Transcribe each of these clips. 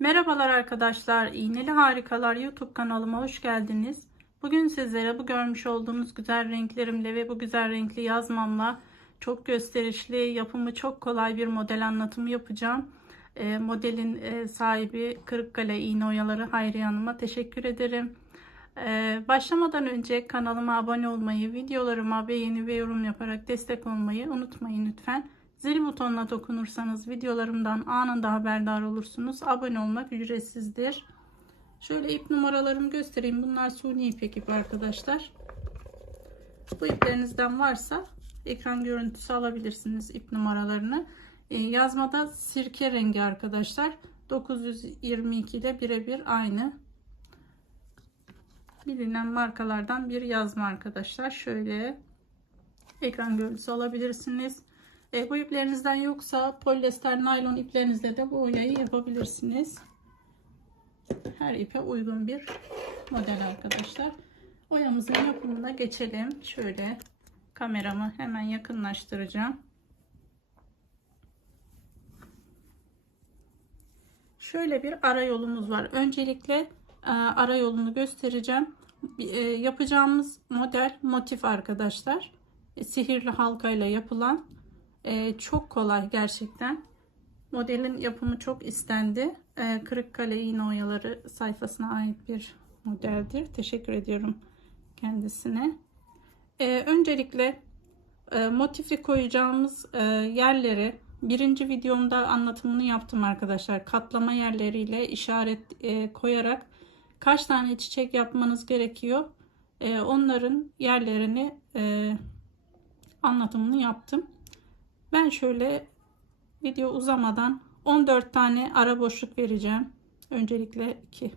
Merhabalar arkadaşlar, İğneli Harikalar YouTube kanalıma hoş geldiniz. Bugün sizlere bu görmüş olduğunuz güzel renklerimle ve bu güzel renkli yazmamla çok gösterişli, yapımı çok kolay bir model anlatımı yapacağım. Ee, modelin e, sahibi Kırıkkale İğne Oyaları Hayriye Hanım'a teşekkür ederim. Ee, başlamadan önce kanalıma abone olmayı, videolarıma beğeni ve yorum yaparak destek olmayı unutmayın lütfen. Zil butonuna dokunursanız videolarımdan anında haberdar olursunuz. Abone olmak ücretsizdir. Şöyle ip numaralarımı göstereyim. Bunlar suni ipek ip arkadaşlar. Bu iplerinizden varsa ekran görüntüsü alabilirsiniz ip numaralarını. Ee, yazmada sirke rengi arkadaşlar. 922 ile birebir aynı. Bilinen markalardan bir yazma arkadaşlar. Şöyle ekran görüntüsü alabilirsiniz. E, bu iplerinizden yoksa polyester naylon iplerinizle de bu oyayı yapabilirsiniz. Her ipe uygun bir model arkadaşlar. Oyamızın yapımına geçelim. Şöyle kameramı hemen yakınlaştıracağım. Şöyle bir ara yolumuz var. Öncelikle e, ara yolunu göstereceğim. E, yapacağımız model motif arkadaşlar. E, sihirli halkayla yapılan ee, çok kolay gerçekten. Modelin yapımı çok istendi. Ee, Kırıkkale İğne Oyaları sayfasına ait bir modeldir. Teşekkür ediyorum kendisine. Ee, öncelikle e, motifi koyacağımız e, yerleri birinci videomda anlatımını yaptım arkadaşlar. Katlama yerleriyle işaret e, koyarak kaç tane çiçek yapmanız gerekiyor. E, onların yerlerini e, anlatımını yaptım. Ben şöyle video uzamadan 14 tane ara boşluk vereceğim. Öncelikle 2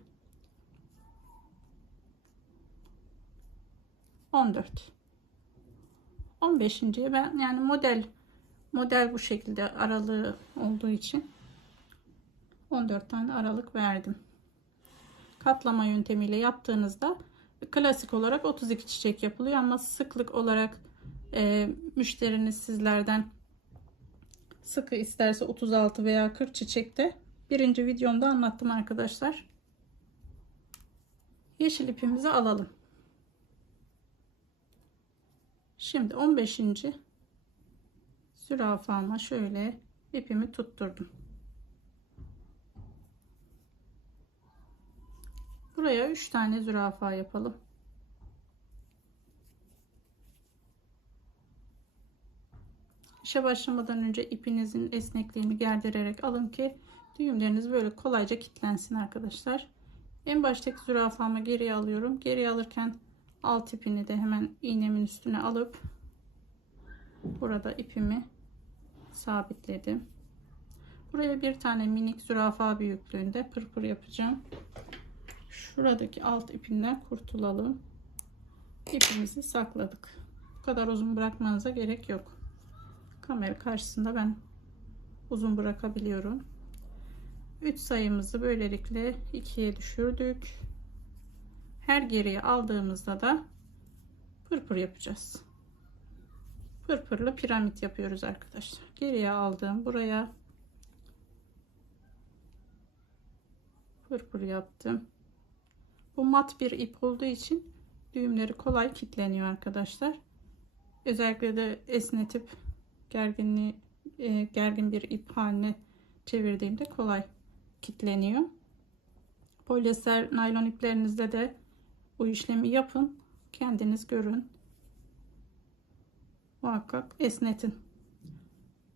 14 15. ben yani model model bu şekilde aralığı olduğu için 14 tane aralık verdim. Katlama yöntemiyle yaptığınızda klasik olarak 32 çiçek yapılıyor ama sıklık olarak e, müşteriniz sizlerden sıkı isterse 36 veya 40 çiçekte birinci videomda anlattım arkadaşlar. Yeşil ipimizi alalım. Şimdi 15. zürafama şöyle ipimi tutturdum. Buraya 3 tane zürafa yapalım. İşe başlamadan önce ipinizin esnekliğini gerdirerek alın ki düğümleriniz böyle kolayca kilitlensin arkadaşlar. En baştaki zürafamı geriye alıyorum. Geriye alırken alt ipini de hemen iğnemin üstüne alıp burada ipimi sabitledim. Buraya bir tane minik zürafa büyüklüğünde pırpır yapacağım. Şuradaki alt ipinden kurtulalım. İpimizi sakladık. Bu kadar uzun bırakmanıza gerek yok kamera karşısında ben uzun bırakabiliyorum. 3 sayımızı böylelikle 2'ye düşürdük. Her geriye aldığımızda da pırpır yapacağız. Pırpırlı piramit yapıyoruz arkadaşlar. Geriye aldığım buraya pırpır yaptım. Bu mat bir ip olduğu için düğümleri kolay kilitleniyor arkadaşlar. Özellikle de esnetip gerginliği e, gergin bir ip haline çevirdiğimde kolay kitleniyor. Polyester naylon iplerinizde de bu işlemi yapın. Kendiniz görün. Muhakkak esnetin.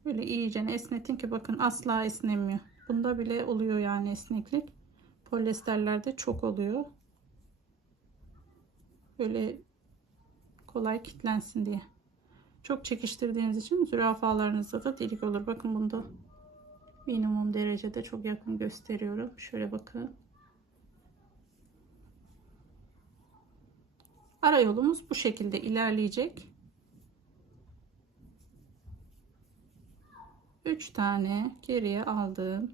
Böyle iyice esnetin ki bakın asla esnemiyor. Bunda bile oluyor yani esneklik. Polyesterlerde çok oluyor. Böyle kolay kitlensin diye. Çok çekiştirdiğiniz için zürafalarınızda da delik olur. Bakın bunda minimum derecede çok yakın gösteriyorum. Şöyle bakın. Ara yolumuz bu şekilde ilerleyecek. 3 tane geriye aldım.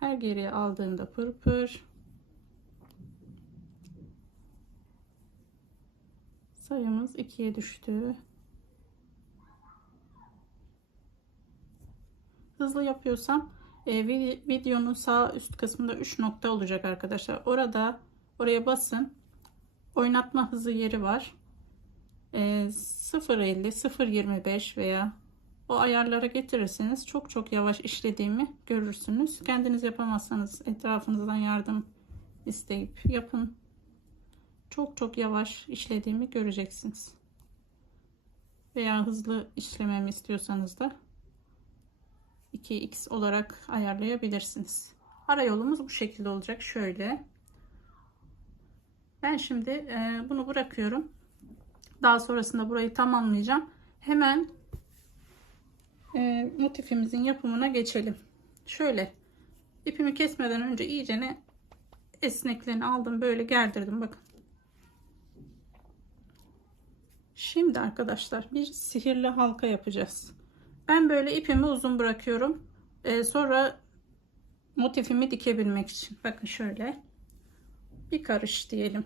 Her geriye aldığımda pırpır. Sayımız 2'ye düştü. Hızlı yapıyorsam E, vi- videonun sağ üst kısmında 3 nokta olacak arkadaşlar. Orada oraya basın. Oynatma hızı yeri var. E, 0.50, 0.25 veya o ayarlara getirirseniz çok çok yavaş işlediğimi görürsünüz. Kendiniz yapamazsanız etrafınızdan yardım isteyip yapın. Çok çok yavaş işlediğimi göreceksiniz. Veya hızlı işlememi istiyorsanız da 2x olarak ayarlayabilirsiniz. Ara yolumuz bu şekilde olacak. Şöyle. Ben şimdi e, bunu bırakıyorum. Daha sonrasında burayı tamamlayacağım. Hemen e, motifimizin yapımına geçelim. Şöyle ipimi kesmeden önce iyicene esneklerini aldım. Böyle gerdirdim. Bakın. Şimdi arkadaşlar bir sihirli halka yapacağız. Ben böyle ipimi uzun bırakıyorum. Ee, sonra motifimi dikebilmek için. Bakın şöyle. Bir karış diyelim.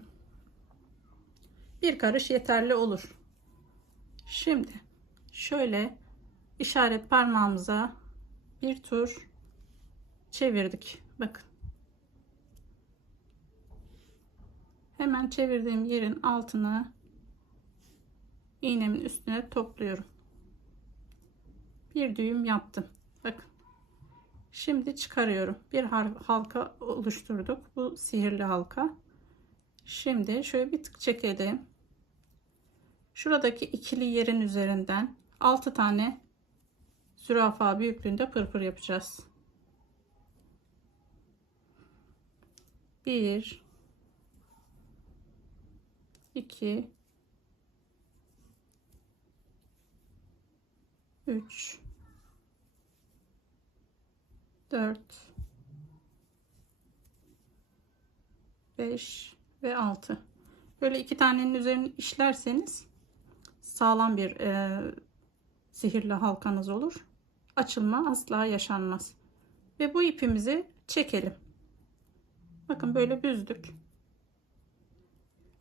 Bir karış yeterli olur. Şimdi şöyle işaret parmağımıza bir tur çevirdik. Bakın. Hemen çevirdiğim yerin altına iğnemin üstüne topluyorum. Bir düğüm yaptım. Bakın. Şimdi çıkarıyorum. Bir halka oluşturduk. Bu sihirli halka. Şimdi şöyle bir tık çekelim. Şuradaki ikili yerin üzerinden 6 tane zürafa büyüklüğünde pırpır yapacağız. 1 2 3 4 5 ve 6 böyle iki tanenin üzerine işlerseniz sağlam bir e, sihirli halkanız olur. Açılma asla yaşanmaz. Ve bu ipimizi çekelim. Bakın böyle büzdük.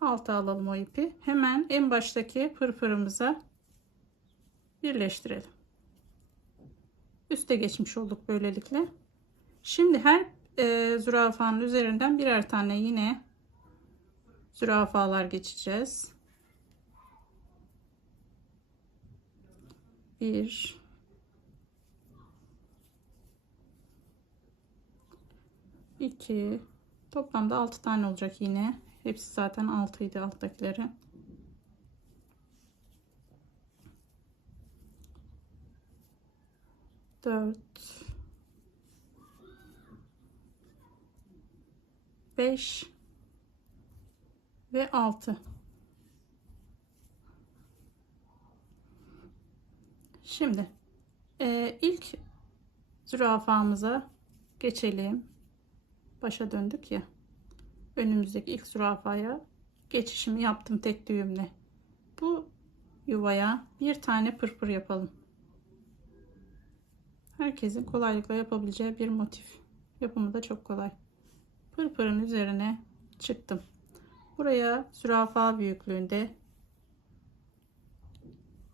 Alta alalım o ipi. Hemen en baştaki pırpırımıza birleştirelim üste geçmiş olduk böylelikle. Şimdi her e, zürafanın üzerinden birer tane yine zürafalar geçeceğiz. Bir, iki, toplamda altı tane olacak yine. Hepsi zaten altıydı alttakileri. 4 5 ve 6 şimdi e, ilk zürafamıza geçelim. Başa döndük ya. Önümüzdeki ilk zürafaya geçişimi yaptım tek düğümle. Bu yuvaya bir tane pırpır yapalım herkesin kolaylıkla yapabileceği bir motif. Yapımı da çok kolay. Pırpırın üzerine çıktım. Buraya zürafa büyüklüğünde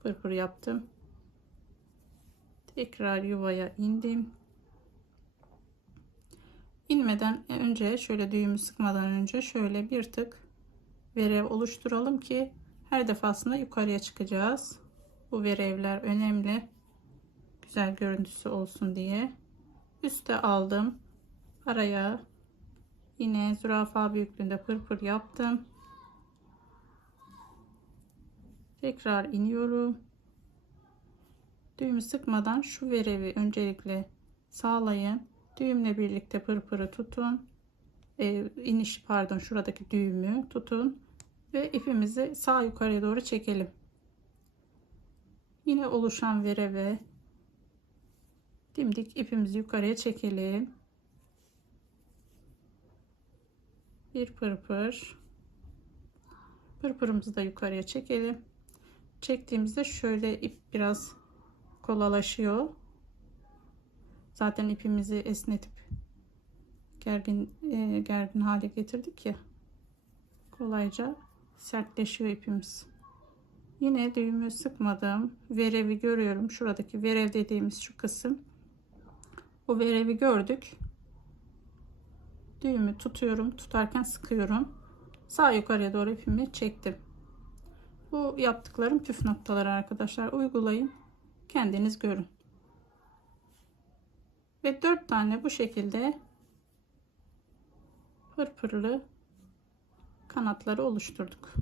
pırpır yaptım. Tekrar yuvaya indim. İnmeden önce şöyle düğümü sıkmadan önce şöyle bir tık verev oluşturalım ki her defasında yukarıya çıkacağız. Bu verevler önemli güzel görüntüsü olsun diye üste aldım. Araya yine zürafa büyüklüğünde pırpır yaptım. Tekrar iniyorum. Düğümü sıkmadan şu verevi öncelikle sağlayın. Düğümle birlikte pırpırı tutun. E, iniş pardon şuradaki düğümü tutun ve ipimizi sağ yukarıya doğru çekelim. Yine oluşan vereve dimdik ipimizi yukarıya çekelim. Bir pırpır. Pırpırımızı da yukarıya çekelim. Çektiğimizde şöyle ip biraz kolalaşıyor. Zaten ipimizi esnetip gergin e, gergin hale getirdik ya. Kolayca sertleşiyor ipimiz. Yine düğümü sıkmadım. Verevi görüyorum. Şuradaki verev dediğimiz şu kısım O verevi gördük. Düğümü tutuyorum. Tutarken sıkıyorum. Sağ yukarıya doğru ipimi çektim. Bu yaptıklarım püf noktaları arkadaşlar. Uygulayın. Kendiniz görün. Ve 4 tane bu şekilde pırpırlı kanatları oluşturduk.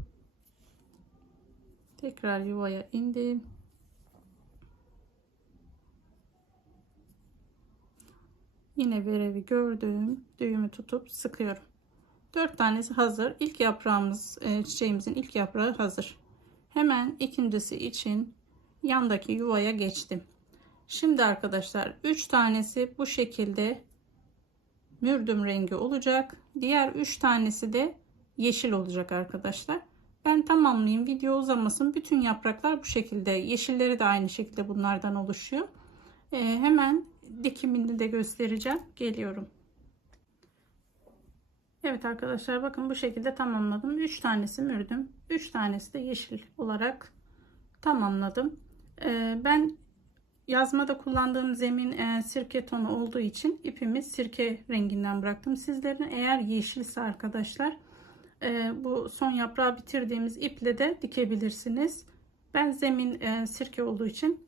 Tekrar yuvaya indim. Yine verevi gördüm. Düğümü tutup sıkıyorum. 4 tanesi hazır. İlk yaprağımız, e, çiçeğimizin ilk yaprağı hazır. Hemen ikincisi için yandaki yuvaya geçtim. Şimdi arkadaşlar 3 tanesi bu şekilde mürdüm rengi olacak. Diğer 3 tanesi de yeşil olacak arkadaşlar. Ben tamamlayayım video uzamasın. Bütün yapraklar bu şekilde. Yeşilleri de aynı şekilde bunlardan oluşuyor. Ee, hemen dikimini de göstereceğim. Geliyorum. Evet arkadaşlar bakın bu şekilde tamamladım. 3 tanesi mürdüm. 3 tanesi de yeşil olarak tamamladım. Ee, ben yazmada kullandığım zemin e, sirke tonu olduğu için ipimi sirke renginden bıraktım. Sizlerin eğer yeşilse arkadaşlar e, bu son yaprağı bitirdiğimiz iple de dikebilirsiniz. Ben zemin e, sirke olduğu için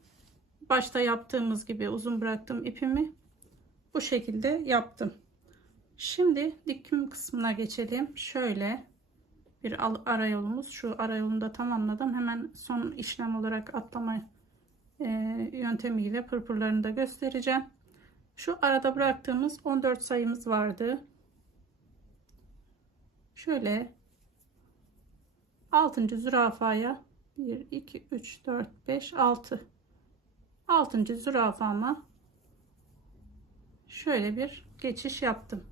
başta yaptığımız gibi uzun bıraktım ipimi. Bu şekilde yaptım. Şimdi dikim kısmına geçelim. Şöyle bir ara yolumuz. Şu ara yolunu da tamamladım. Hemen son işlem olarak atlama e, yöntemiyle pırpırlarını da göstereceğim. Şu arada bıraktığımız 14 sayımız vardı. Şöyle 6. zürafaya 1 2 3 4 5 6 6. zürafama şöyle bir geçiş yaptım.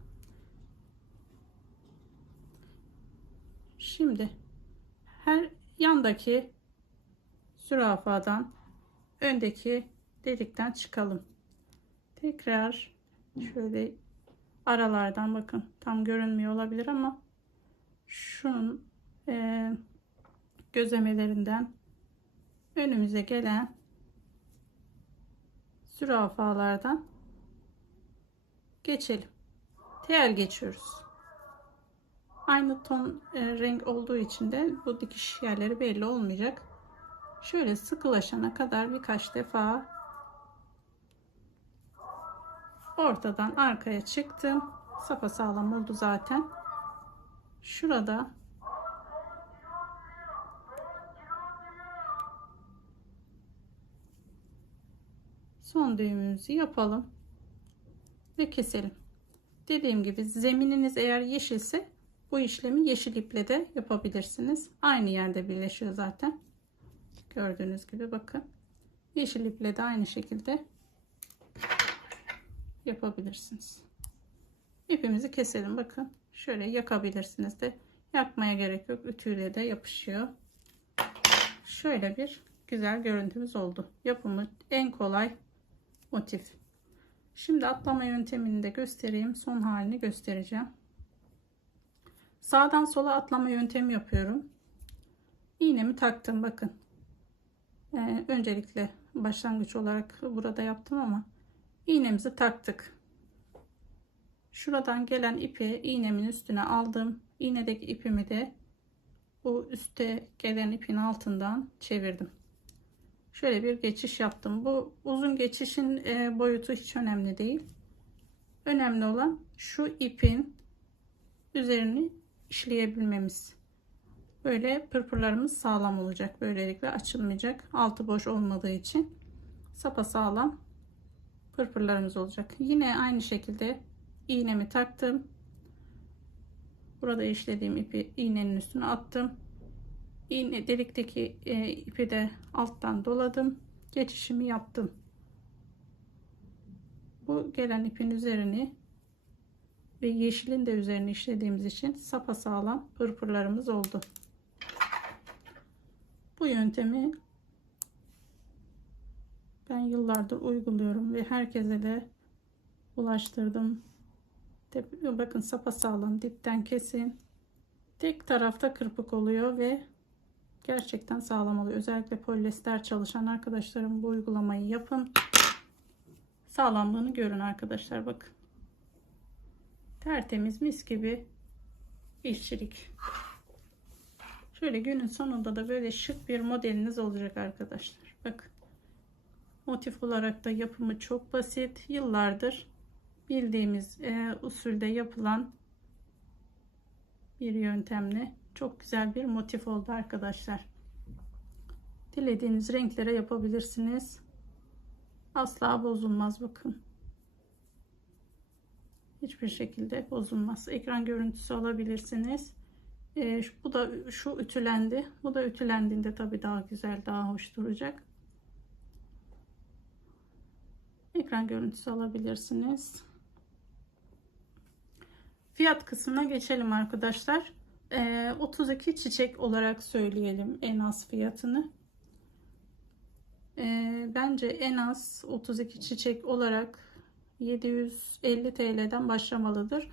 Şimdi her yandaki zürafadan öndeki delikten çıkalım. Tekrar şöyle aralardan bakın tam görünmüyor olabilir ama şunun e, gözemelerinden önümüze gelen zürafalardan geçelim. Tel geçiyoruz. Aynı ton e, renk olduğu için de bu dikiş yerleri belli olmayacak. Şöyle sıkılaşana kadar birkaç defa ortadan arkaya çıktım. Sapa sağlam oldu zaten. Şurada son düğümümüzü yapalım ve keselim. Dediğim gibi zemininiz eğer yeşilse bu işlemi yeşil iple de yapabilirsiniz. Aynı yerde birleşiyor zaten. Gördüğünüz gibi bakın. Yeşil iple de aynı şekilde yapabilirsiniz. İpimizi keselim. Bakın şöyle yakabilirsiniz de yakmaya gerek yok. Ütüyle de yapışıyor. Şöyle bir güzel görüntümüz oldu. Yapımı en kolay motif. Şimdi atlama yöntemini de göstereyim. Son halini göstereceğim. Sağdan sola atlama yöntemi yapıyorum. İğnemi taktım bakın. Ee, öncelikle başlangıç olarak burada yaptım ama iğnemizi taktık. Şuradan gelen ipi iğnemin üstüne aldım. İğnedeki ipimi de bu üstte gelen ipin altından çevirdim. Şöyle bir geçiş yaptım. Bu uzun geçişin e, boyutu hiç önemli değil. Önemli olan şu ipin üzerini işleyebilmemiz. Böyle pırpırlarımız sağlam olacak. Böylelikle açılmayacak. Altı boş olmadığı için sapa sağlam pırpırlarımız olacak. Yine aynı şekilde iğnemi taktım. Burada işlediğim ipi iğnenin üstüne attım. İğne delikteki e, ipi de alttan doladım. Geçişimi yaptım. Bu gelen ipin üzerini ve yeşilin de üzerine işlediğimiz için sapa sağlam pırpırlarımız oldu. Bu yöntemi ben yıllardır uyguluyorum ve herkese de ulaştırdım. Bakın sapa sağlam dipten kesin. Tek tarafta kırpık oluyor ve gerçekten sağlam oluyor. Özellikle polyester çalışan arkadaşlarım bu uygulamayı yapın. sağlamlığını görün arkadaşlar bakın. Tertemiz mis gibi işçilik. Şöyle günün sonunda da böyle şık bir modeliniz olacak arkadaşlar. Bakın. Motif olarak da yapımı çok basit. Yıllardır bildiğimiz e, usulde yapılan bir yöntemle çok güzel bir motif oldu arkadaşlar. Dilediğiniz renklere yapabilirsiniz. Asla bozulmaz bakın. Hiçbir şekilde bozulmaz. Ekran görüntüsü alabilirsiniz. Ee, bu da şu ütülendi. Bu da ütülendiğinde tabii daha güzel, daha hoş duracak. Ekran görüntüsü alabilirsiniz. Fiyat kısmına geçelim arkadaşlar. Ee, 32 çiçek olarak söyleyelim en az fiyatını. Ee, bence en az 32 çiçek olarak 750 TL'den başlamalıdır.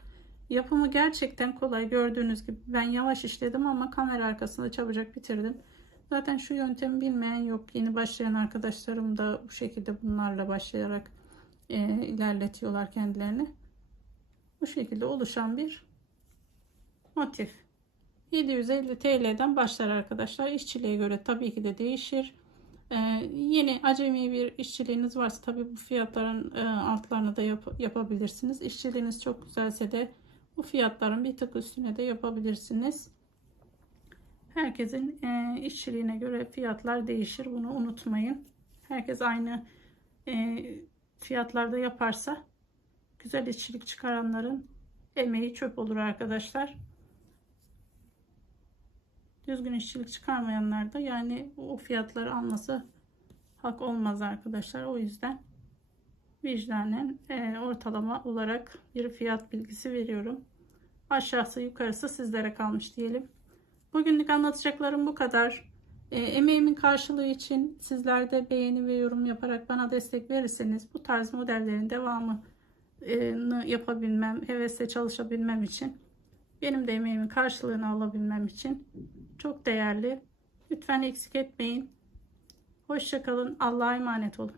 Yapımı gerçekten kolay. Gördüğünüz gibi ben yavaş işledim ama kamera arkasında çabucak bitirdim. Zaten şu yöntemi bilmeyen yok. Yeni başlayan arkadaşlarım da bu şekilde bunlarla başlayarak e, ilerletiyorlar kendilerini. Bu şekilde oluşan bir motif. 750 TL'den başlar arkadaşlar. İşçiliğe göre tabii ki de değişir. Ee, yeni acemi bir işçiliğiniz varsa tabii bu fiyatların e, altlarını da yap- yapabilirsiniz. İşçiliğiniz çok güzelse de bu fiyatların bir tık üstüne de yapabilirsiniz. Herkesin e, işçiliğine göre fiyatlar değişir. Bunu unutmayın. Herkes aynı e, fiyatlarda yaparsa güzel işçilik çıkaranların emeği çöp olur arkadaşlar. Düzgün işçilik çıkarmayanlar da yani o fiyatları alması hak olmaz arkadaşlar. O yüzden vicdanen e, ortalama olarak bir fiyat bilgisi veriyorum. Aşağısı yukarısı sizlere kalmış diyelim. Bugünlük anlatacaklarım bu kadar. E, emeğimin karşılığı için sizler de beğeni ve yorum yaparak bana destek verirseniz bu tarz modellerin devamını yapabilmem, hevesle çalışabilmem için benim de emeğimin karşılığını alabilmem için çok değerli. Lütfen eksik etmeyin. Hoşçakalın. Allah'a emanet olun.